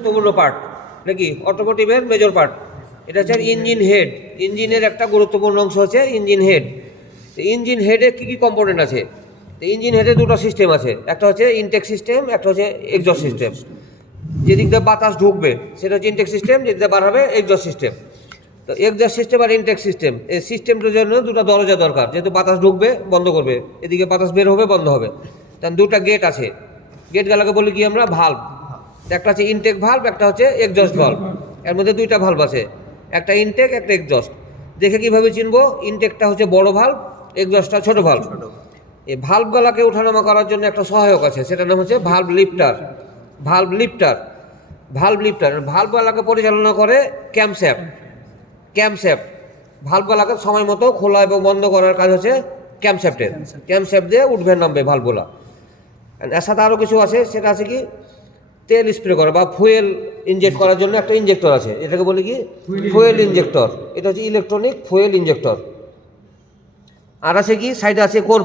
গুরুত্বপূর্ণ পার্ট নাকি অটোমোটিভের major part. এটা হচ্ছে ইঞ্জিন হেড। ইঞ্জিনের একটা গুরুত্বপূর্ণ অংশ হচ্ছে ইঞ্জিন হেড। তো ইঞ্জিন হেডে কী কী কম্পোনেন্ট আছে? তো ইঞ্জিন হেডে দুটো সিস্টেম আছে, একটা হচ্ছে ইনটেক সিস্টেম, একটা হচ্ছে এক্সজস্ট সিস্টেম। যেদিক দিয়ে বাতাস ঢুকবে সেটা হচ্ছে ইনটেক সিস্টেম, যেদিক দিয়ে বার হবে এক্সজস্ট সিস্টেম। তো এক্সজস্ট সিস্টেম আর ইনটেক সিস্টেম, এই সিস্টেমটার জন্য দুটো দরজা দরকার, যেহেতু বাতাস ঢুকবে বন্ধ করবে, এদিকে বাতাস বের হবে বন্ধ হবে। তার দুটো গেট আছে, গেটগুলোকে বলি কি আমরা ভাল্ব। একটা হচ্ছে ইনটেক ভাল্ব, একটা হচ্ছে এক্সজস্ট ভাল্ব। এর মধ্যে দুইটা ভাল্ব আছে, একটা ইনটেক একটা এক্সজস্ট। দেখে কীভাবে চিনবো? ইনটেকটা হচ্ছে বড় ভাল্ব, এক্সজস্টটা ছোট ভাল্ব। এই ভাল্বগুলোকে ওঠানামা করার জন্য একটা সহায়ক আছে, সেটার নাম হচ্ছে ভাল্ব লিফটার। ভাল্ব লিফটার ভাল্বগুলোকে পরিচালনা করে ক্যামশ্যাফট। ভাল্বগুলোকে সময় মতো খোলা এবং বন্ধ করার কাজ হচ্ছে ক্যামশ্যাফটের। ক্যামশ্যাফট দিয়ে উঠবে নামবে ভাল্বগুলা। এর সাথে আরও কিছু আছে, সেটা আছে কি তেল স্প্রে করা বা ফুয়েল ইনজেক্ট করার জন্য একটা ইনজেক্টর আছে, এটাকে বলি কি ফুয়েল ইনজেক্টর। এটা হচ্ছে ইলেকট্রনিক ফুয়েল ইনজেক্টর। আর আছে কি সাইডে আছে কোর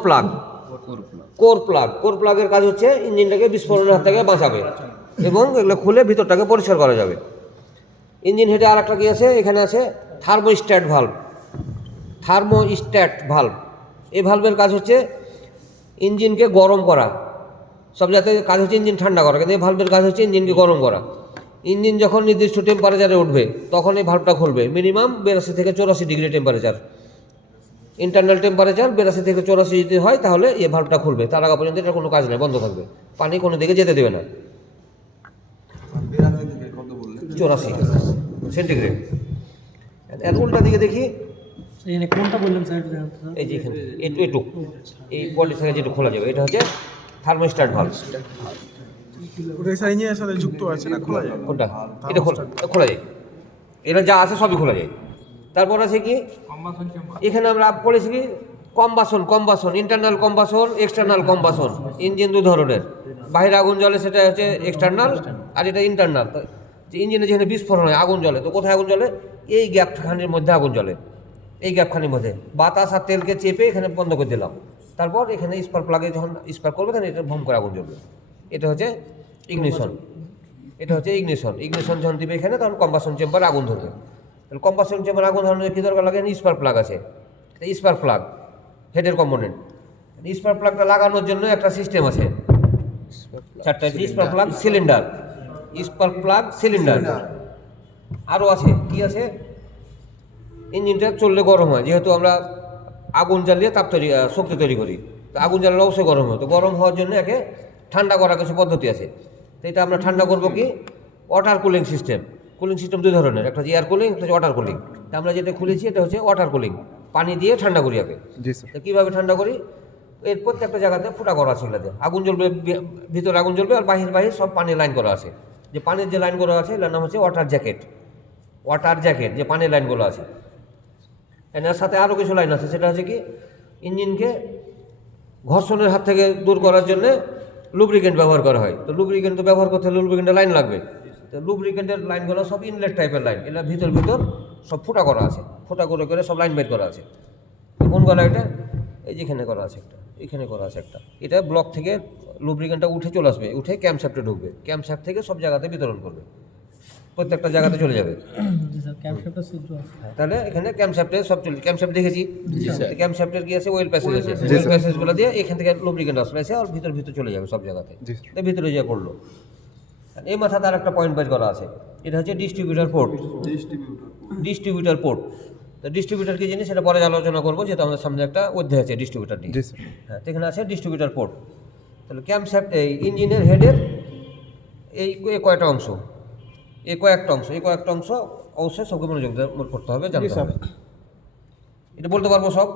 প্লাগের কাজ হচ্ছে ইঞ্জিনটাকে বিস্ফোরণের হাত থেকে বাঁচাবে এবং এগুলো খুলে ভিতরটাকে পরিষ্কার করা যাবে। ইঞ্জিন হেডে আর একটা কি আছে, এখানে আছে থার্মোস্ট্যাট ভাল্ব। এই ভাল্বের কাজ হচ্ছে ইঞ্জিনকে গরম করা। সব জায়গায় কাজ হচ্ছে ইঞ্জিন ঠান্ডা করা, কিন্তু এই ভাল্বের কাজ হচ্ছে ইঞ্জিনকে গরম করা। ইঞ্জিন যখন নির্দিষ্ট টেম্পারেচারে উঠবে তখন এই ভাল্বটা খুলবে। মিনিমাম 82 থেকে 84 ডিগ্রি টেম্পারেচার, ইন্টারনাল টেম্পারেচার 82 থেকে 84 যদি হয় তাহলে এই ভাল্বটা খুলবে। তার আগে পর্যন্ত এটা কোনো কাজ নেই, বন্ধ থাকবে, পানি কোনো দিকে যেতে দেবে না। 84 সেন্টিগ্রেড। এর উল্টা দিকে দেখি, কোনটা বললেন স্যার? এই যে এখানে এটু এই বডি থেকে যেটা খোলা যাবে, এটা হচ্ছে থার্মোস্ট্যাট ভাল্ব। ওটা স্যার ইঞ্জিনের সাথে যুক্ত আছে না, খোলা যায়? কোনটা? এটা খোলা যায়, এটা যা আছে সবই খোলা যায়। তারপর আছে কি এখানে আমরা পড়েছি কি combustion, internal combustion, external combustion. Engine দু ধরনের, বাইরে আগুন জ্বলে সেটা হচ্ছে এক্সটার্নাল, আর এটা ইন্টারনাল। যে ইঞ্জিনে যেখানে বিস্ফোরণ হয় আগুন জ্বলে, তো কোথায় আগুন জ্বলে? এই গ্যাপখানির মধ্যে আগুন জ্বলে। এই গ্যাপখানির মধ্যে বাতাস আর তেলকে চেপে এখানে বন্ধ করে দিলাম, তারপর এখানে স্পার্ক প্লাগে যখন স্পার্ক করবে তখন এটা ভম করে আগুন জ্বলবে। এটা হচ্ছে ইগনিশন। ইগনিশন যখন দিবে এখানে তখন কম্বাসন চেম্বারে আগুন ধরবে। তাহলে কম্বাসন চেম্বারে আগুন ধরানোর কী দরকার লাগে? স্পার্ক প্লাগ আছে, স্পার্ক প্লাগ হেডের কম্পোনেন্ট। স্পার্ক প্লাগটা লাগানোর জন্য একটা সিস্টেম আছে, চারটা স্পার্ক প্লাগ সিলিন্ডার। আরও আছে কি আছে? ইঞ্জিনটা চললে গরম হয়, যেহেতু আমরা আগুন জ্বালিয়ে শক্তি তৈরি করি, তো আগুন জ্বালালে অবশ্যই গরম হয়। তো গরম হওয়ার জন্য একে ঠান্ডা করার কিছু পদ্ধতি আছে। তো এটা আমরা ঠান্ডা করবো কি ওয়াটার কুলিং সিস্টেম। দুই ধরনের, একটা হচ্ছে এয়ার কুলিং, একটা হচ্ছে ওয়াটার কুলিং। তো আমরা যেটা খুলেছি এটা হচ্ছে ওয়াটার কুলিং, পানি দিয়ে ঠান্ডা করি আগে। তো কীভাবে ঠান্ডা করি? এর প্রত্যেকটা জায়গাতে ফুটা করা আছে, এগুলোতে আগুন জ্বলবে, ভিতরে আগুন জ্বলবে, আর বাহির সব পানির লাইন করা আছে। যে পানির যে লাইন করা আছে এটার নাম হচ্ছে ওয়াটার জ্যাকেট, যে পানির লাইনগুলো আছে। এর সাথে আরও কিছু লাইন আছে, সেটা হচ্ছে কি ইঞ্জিনকে ঘর্ষণের হাত থেকে দূর করার জন্য লুব্রিকেন্ট ব্যবহার করা হয়। তো লুব্রিকেন্ট তো ব্যবহার করতে হলে লুব্রিকেন্টের লাইন লাগবে। তো লুব্রিকেন্টের লাইনগুলো সব ইনলেট টাইপের লাইন, এগুলো ভিতর সব ফুটা করা আছে, ফুটা করে সব লাইন বের করা আছে। কোন গলা? এটা এই যেখানে করা আছে একটা, এখানে করা আছে একটা। এটা ব্লক থেকে লুব্রিকেন্টটা উঠে চলে আসবে, উঠে ক্যাম্পশ্যাফটে ঢুকবে, ক্যাম্পশ্যাফট থেকে সব জায়গাতে বিতরণ করবে, প্রত্যেকটা জায়গাতে চলে যাবে। তাহলে এখানে ক্যাম্পশ্যাফটে সব চলে, ক্যাম্পশ্যাফট দেখেছি, ক্যাম্পশ্যাফটের কি আছে ওয়েল প্যাসেজ আছে, ওয়েল প্যাসেজগুলো দিয়ে এখান থেকে লুব্রিকেন্ট আসলে এসে আর ভিতর চলে যাবে সব জায়গাতে, ভিতরে যা পড়লো। এই মাথাতে আর একটা পয়েন্ট বের করা আছে, এটা হচ্ছে ডিস্ট্রিবিউটার পোর্ট। তো ডিস্ট্রিবিউটার কি জিনিস সেটা পরে আলোচনা করবো, যেহেতু আমাদের সামনে একটা অধ্যায় আছে ডিস্ট্রিবিউটার নিয়ে। হ্যাঁ, তো এখানে আছে ডিস্ট্রিবিউটার পোর্ট। তাহলে ক্যাম্পশ্যাফট এই ইঞ্জিনের হেডের এই কয়েকটা অংশ অবশ্যই সবকে মনোযোগ করতে হবে, জানতে হবে। এটা বলতে পারবো সব?